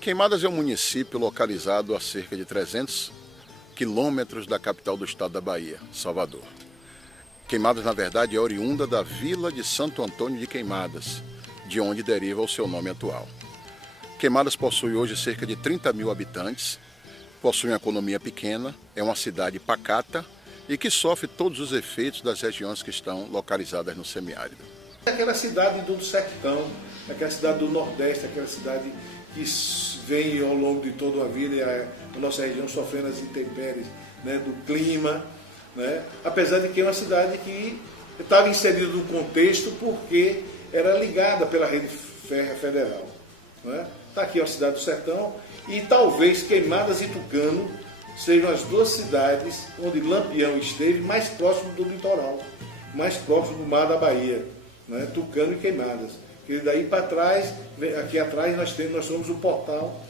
Queimadas é um município localizado a cerca de 300 quilômetros da capital do estado da Bahia, Salvador. Queimadas, na verdade, é oriunda da vila de Santo Antônio de Queimadas, de onde deriva o seu nome atual. Queimadas possui hoje cerca de 30 mil habitantes, possui uma economia pequena, é uma cidade pacata e que sofre todos os efeitos das regiões que estão localizadas no semiárido. Aquela cidade do sertão, aquela cidade do Nordeste, aquela cidade que vem ao longo de toda a vida e a nossa região sofrendo as intempéries, né, do clima, né? Apesar de que é uma cidade que estava inserida num contexto porque era ligada pela rede férrea federal. Né? Está aqui a cidade do sertão e talvez Queimadas e Tucano sejam as duas cidades onde Lampião esteve mais próximo do litoral, mais próximo do mar da Bahia, né? Tucano e Queimadas. E daí para trás, aqui atrás nós somos o portal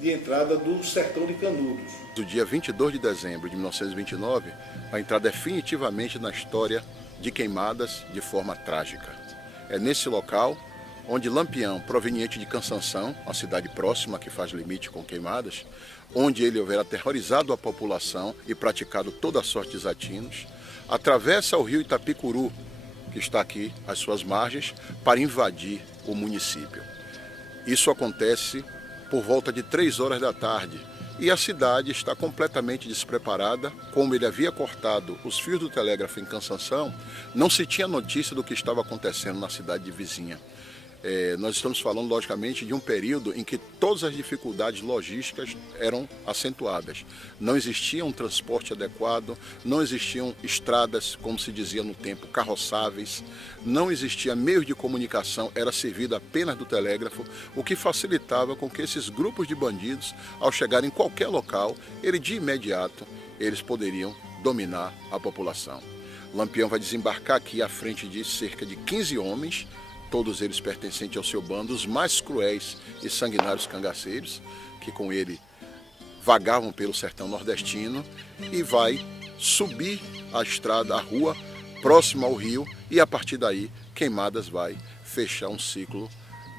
de entrada do Sertão de Canudos. Do dia 22 de dezembro de 1929, vai entrar definitivamente na história de Queimadas de forma trágica. É nesse local onde Lampião, proveniente de Cansanção, uma cidade próxima que faz limite com Queimadas, onde ele houver aterrorizado a população e praticado toda a sorte de desatinos, atravessa o rio Itapicuru, que está aqui às suas margens, para invadir o município. Isso acontece por volta de 3 horas da tarde e a cidade está completamente despreparada. Como ele havia cortado os fios do telégrafo em Cansanção, não se tinha notícia do que estava acontecendo na cidade vizinha. Nós estamos falando, logicamente, de um período em que todas as dificuldades logísticas eram acentuadas. Não existia um transporte adequado, não existiam estradas, como se dizia no tempo, carroçáveis, não existia meios de comunicação, era servido apenas do telégrafo, o que facilitava com que esses grupos de bandidos, ao chegarem em qualquer local, de imediato, eles poderiam dominar a população. Lampião vai desembarcar aqui à frente de cerca de 15 homens, todos eles pertencentes ao seu bando, os mais cruéis e sanguinários cangaceiros, que com ele vagavam pelo sertão nordestino, e vai subir a estrada, a rua, próximo ao rio, e a partir daí, Queimadas vai fechar um ciclo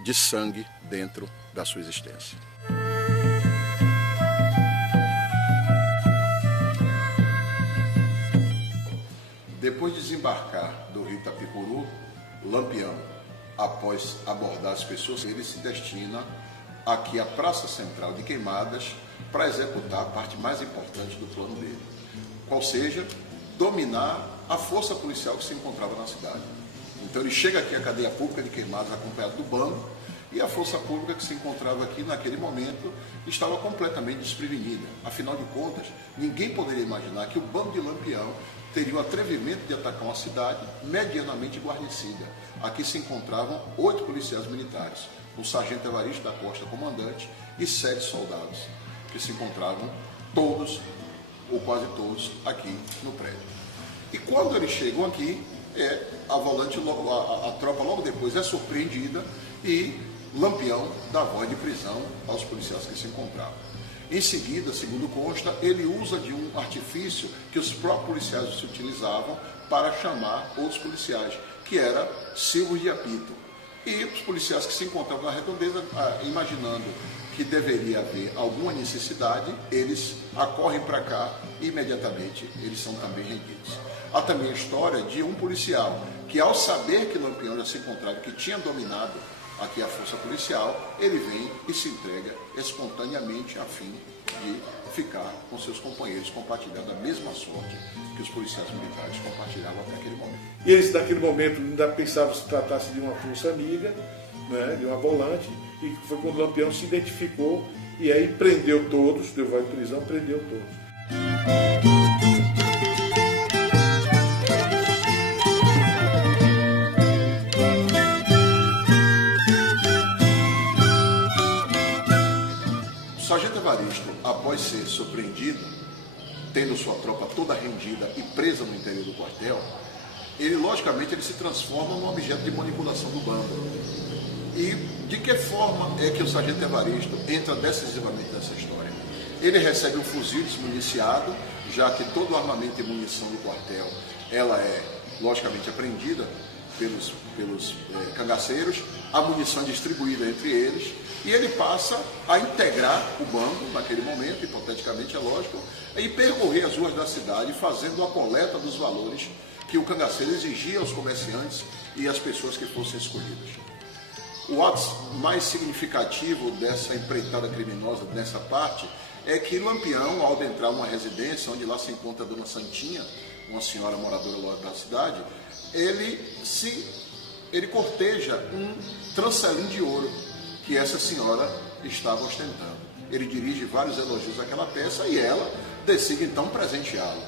de sangue dentro da sua existência. Depois de desembarcar do rio Itapicuru, Lampião, após abordar as pessoas, ele se destina aqui à Praça Central de Queimadas para executar a parte mais importante do plano dele, qual seja, dominar a força policial que se encontrava na cidade. Então ele chega aqui à cadeia pública de Queimadas acompanhado do bando, e a força pública que se encontrava aqui naquele momento estava completamente desprevenida. Afinal de contas, ninguém poderia imaginar que o bando de Lampião teria o atrevimento de atacar uma cidade medianamente guarnecida. Aqui se encontravam 8 policiais militares, o sargento Evaristo da Costa, comandante, e 7 soldados, que se encontravam todos, ou quase todos, aqui no prédio. E quando eles chegam aqui, a tropa logo depois é surpreendida e Lampião dá voz de prisão aos policiais que se encontravam. Em seguida, segundo consta, ele usa de um artifício que os próprios policiais se utilizavam para chamar outros policiais, que era silvos de apito. E os policiais que se encontravam na redondeza, imaginando que deveria haver alguma necessidade, eles acorrem para cá e imediatamente eles são também rendidos. Há também a história de um policial que, ao saber que Lampião já se encontrava, que tinha dominado aqui a força policial, ele vem e se entrega espontaneamente a fim de ficar com seus companheiros, compartilhando a mesma sorte que os policiais militares compartilhavam até aquele momento. E eles, naquele momento, ainda pensavam que se tratasse de uma força amiga, né, de uma volante, e foi quando o Lampião se identificou e aí prendeu todos, deu voz de prisão, prendeu todos. O sargento Evaristo, após ser surpreendido, tendo sua tropa toda rendida e presa no interior do quartel, ele, logicamente, ele se transforma num objeto de manipulação do bando. E de que forma é que o sargento Evaristo entra decisivamente nessa história? Ele recebe um fuzil desmuniciado, já que todo o armamento e munição do quartel, ela é, logicamente, apreendida, pelos cangaceiros, a munição distribuída entre eles, e ele passa a integrar o bando, naquele momento, hipoteticamente é lógico, e percorrer as ruas da cidade fazendo a coleta dos valores que o cangaceiro exigia aos comerciantes e às pessoas que fossem escolhidas. O ato mais significativo dessa empreitada criminosa nessa parte é que Lampião, ao adentrar uma residência, onde lá se encontra a Dona Santinha, uma senhora moradora lá da cidade, ele corteja um trancelim de ouro que essa senhora estava ostentando. Ele dirige vários elogios àquela peça e ela decide então presenteá-lo.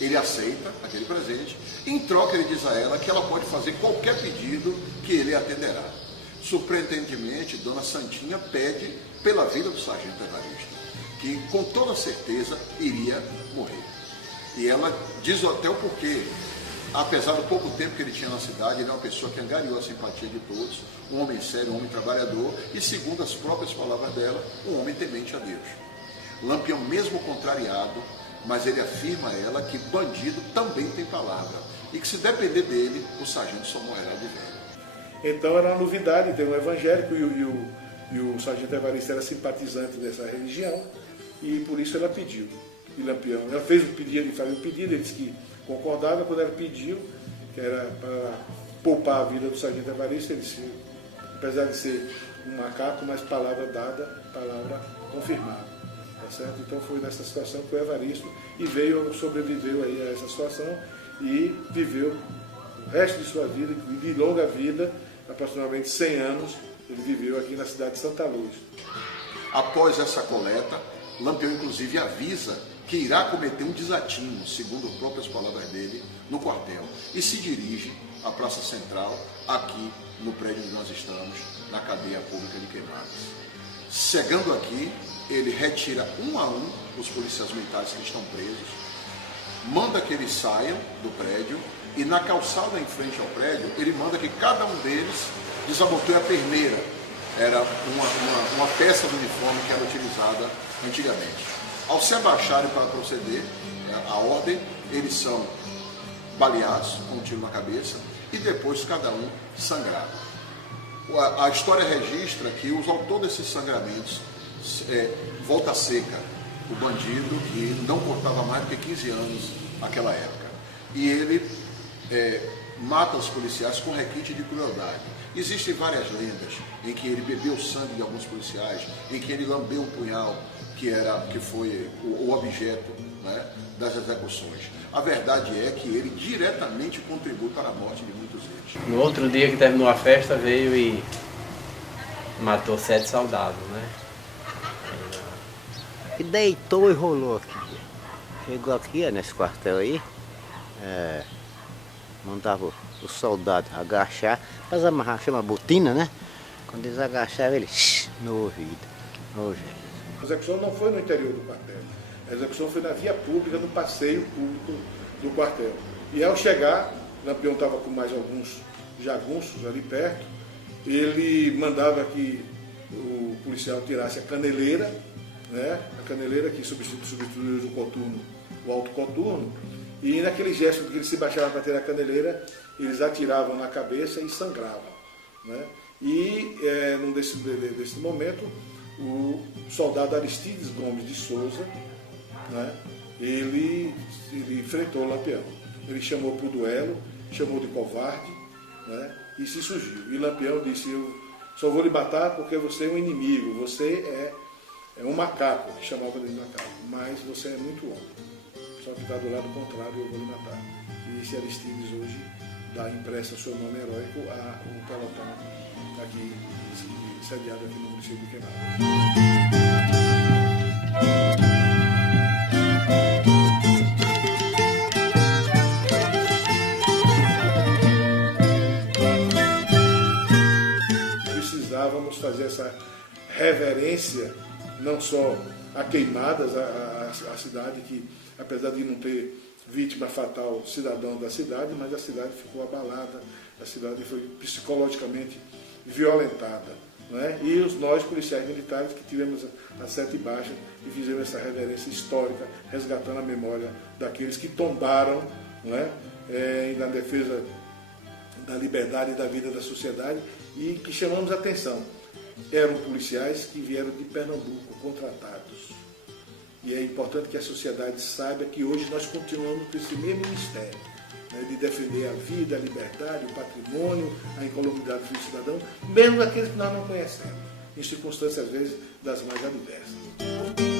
Ele aceita aquele presente, em troca ele diz a ela que ela pode fazer qualquer pedido que ele atenderá. Surpreendentemente, Dona Santinha pede pela vida do sargento Evaristo, que com toda certeza iria morrer. E ela diz até o porquê. Apesar do pouco tempo que ele tinha na cidade, ele é uma pessoa que angariou a simpatia de todos, um homem sério, um homem trabalhador e, segundo as próprias palavras dela, um homem temente a Deus. Lampião, mesmo contrariado, mas ele afirma a ela que bandido também tem palavra e que, se depender dele, o sargento só morrerá de velho. Então era uma novidade ter um evangélico e o sargento Evaristo era simpatizante dessa religião e por isso ela pediu. E Lampião, ela fez o pedido, ele fazia o pedido, ele disse que concordava. Quando ela pediu, que era para poupar a vida do sargento Evaristo, ele disse, apesar de ser um macaco, mas palavra dada, palavra confirmada. Tá certo? Então foi nessa situação que o Evaristo sobreviveu aí a essa situação e viveu o resto de sua vida, de longa vida, aproximadamente 100 anos, ele viveu aqui na cidade de Santa Luz. Após essa coleta, Lampião inclusive avisa que irá cometer um desatino, segundo as próprias palavras dele, no quartel, e se dirige à Praça Central, aqui no prédio onde nós estamos, na cadeia pública de Queimadas. Chegando aqui, ele retira um a um os policiais militares que estão presos, manda que eles saiam do prédio e na calçada em frente ao prédio, ele manda que cada um deles desabotoe a perneira. Era uma peça do uniforme que era utilizada antigamente. Ao se abaixarem para proceder a ordem, eles são baleados com um tiro na cabeça e depois cada um sangrado. A história registra que o autor desses sangramentos Volta Seca, o bandido que não portava mais do que 15 anos naquela época. E ele mata os policiais com requinte de crueldade. Existem várias lendas em que ele bebeu sangue de alguns policiais, em que ele lambeu um punhal que foi o objeto, né, das execuções. A verdade é que ele diretamente contribui para a morte de muitos deles. No outro dia que terminou a festa, veio e matou 7 soldados, né? E deitou e rolou aqui. Chegou aqui, nesse quartel aí, mandava o soldado agachar, para amarrar, chama botina, né? Quando eles agachavam, ele no ouvido. A execução não foi no interior do quartel. A execução foi na via pública, no passeio público do quartel. E ao chegar, Lampião estava com mais alguns jagunços ali perto, ele mandava que o policial tirasse a caneleira, né? A caneleira que substituiu o coturno, o alto coturno, e naquele gesto que eles se baixavam para tirar a caneleira, eles atiravam na cabeça e sangravam, né? E num desse momento, o soldado Aristides Gomes de Souza, né, ele enfrentou o Lampião. Ele chamou para o duelo, chamou de covarde, né, e se surgiu. E Lampião disse, eu só vou lhe matar porque você é um inimigo, você é um macaco, que chamava de macaco, mas você é muito homem. Só que está do lado contrário, eu vou lhe matar. E esse Aristides hoje dá impressa seu nome heróico ao pelotão aqui, sediado aqui no município de Queimadas. Precisávamos fazer essa reverência, não só a Queimadas, a cidade que, apesar de não ter vítima fatal cidadão da cidade, mas a cidade ficou abalada, a cidade foi psicologicamente violentada, né? E nós, policiais militares, que tivemos as 7 baixas e fizemos essa reverência histórica, resgatando a memória daqueles que tombaram, né, na defesa da liberdade e da vida da sociedade e que chamamos a atenção. Eram policiais que vieram de Pernambuco, contratados. E é importante que a sociedade saiba que hoje nós continuamos com esse mesmo mistério, né, de defender a vida, a liberdade, o patrimônio, a incolumidade do cidadão, mesmo aqueles que nós não conhecemos, em circunstâncias, às vezes, das mais adversas.